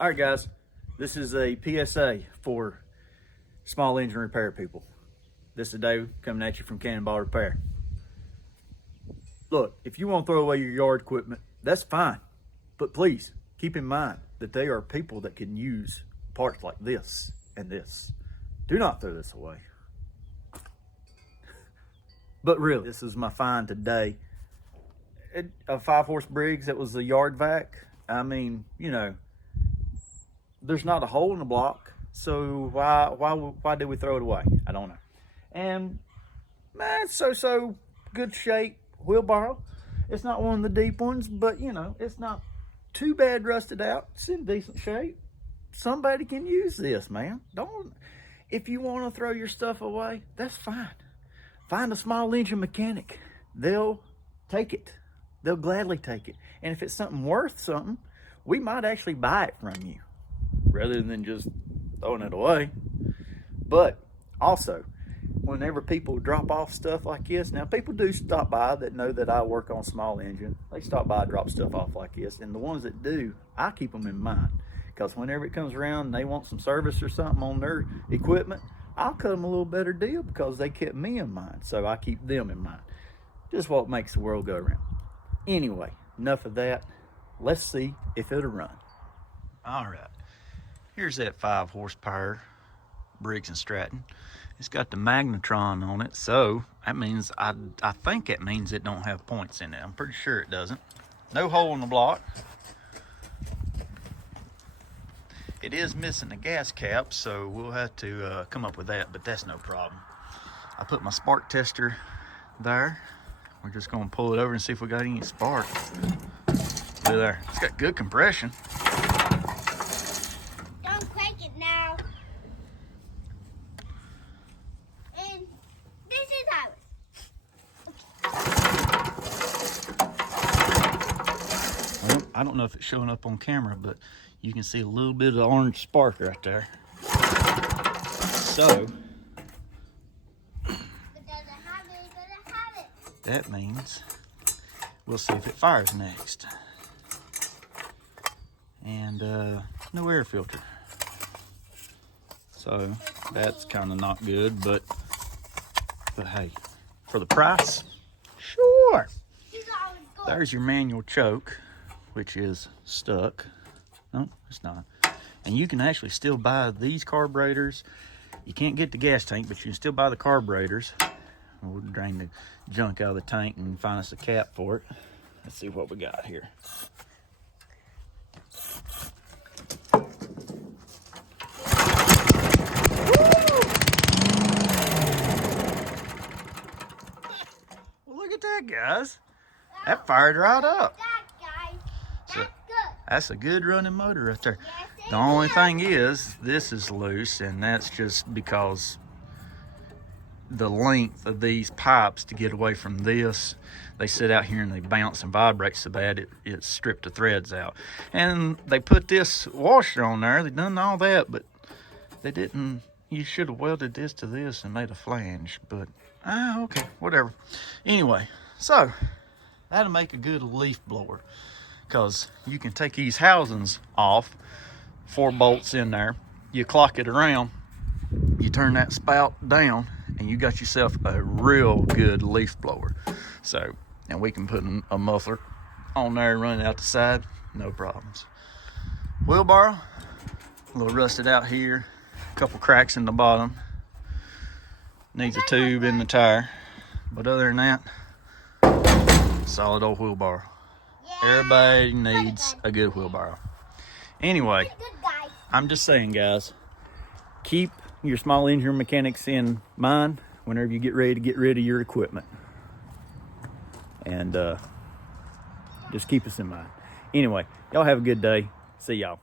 All right, guys, this is a PSA for small engine repair people. This is Dave coming at you from Cannonball Repair. Look, if you want to throw away your yard equipment, that's fine. But please keep in mind that they are people that can use parts like this and this. Do not throw this away. But really, this is my find today. A 5-horse Briggs that was a yard vac. I mean, you know, there's not a hole in the block, so why did we throw it away? I don't know. And man, it's so good shape wheelbarrow. It's not one of the deep ones, but you know, it's not too bad rusted out. It's in decent shape. Somebody can use this, man. If you want to throw your stuff away, that's fine. Find a small engine mechanic. They'll take it. They'll gladly take it. And if it's something worth something, we might actually buy it from you rather than just throwing it away. But also, whenever people drop off stuff like this, now people do stop by that know that I work on small engine. They stop by, drop stuff off like this, and the ones that do, I keep them in mind, because whenever it comes around and they want some service or something on their equipment, I'll cut them a little better deal because they kept me in mind, so I keep them in mind. Just what makes the world go around. Anyway, enough of that. Let's see if it'll run. All right, here's that 5-horsepower Briggs & Stratton. It's got the magnetron on it, so that means I think that means it don't have points in it. I'm pretty sure it doesn't. No hole in the block. It is missing the gas cap, so we'll have to come up with that, but that's no problem. I put my spark tester there. We're just gonna pull it over and see if we got any spark. Look there. It's got good compression. Don't crank it now. And this is ours. Well, I don't know if it's showing up on camera, but you can see a little bit of the orange spark right there. So that means we'll see if it fires next. And no air filter. So that's kind of not good, but hey, for the price, sure. There's your manual choke, which is stuck. No, it's not. And you can actually still buy these carburetors. You can't get the gas tank, but you can still buy the carburetors. We'll drain the junk out of the tank and find us a cap for it. Let's see what we got here. Well, look at that, guys. That fired right up. So, that's a good running motor right there. The only thing is, this is loose, and that's just because the length of these pipes to get away from this, they sit out here and they bounce and vibrate so bad it stripped the threads out. And they put this washer on there. They done all that, but they didn't. You should have welded this to this and made a flange, but okay, whatever. Anyway, so that'll make a good leaf blower, because you can take these housings off, 4 bolts in there, you clock it around, you turn that spout down, and you got yourself a real good leaf blower. So, and we can put a muffler on there and run it out the side, no problems. Wheelbarrow, a little rusted out here, a couple cracks in the bottom, needs a tube in the tire, but other than that, solid old wheelbarrow. Everybody needs a good wheelbarrow. Anyway, I'm just saying, guys, keep your small engine mechanics in mind whenever you get ready to get rid of your equipment. And just keep us in mind. Anyway, y'all have a good day. See y'all.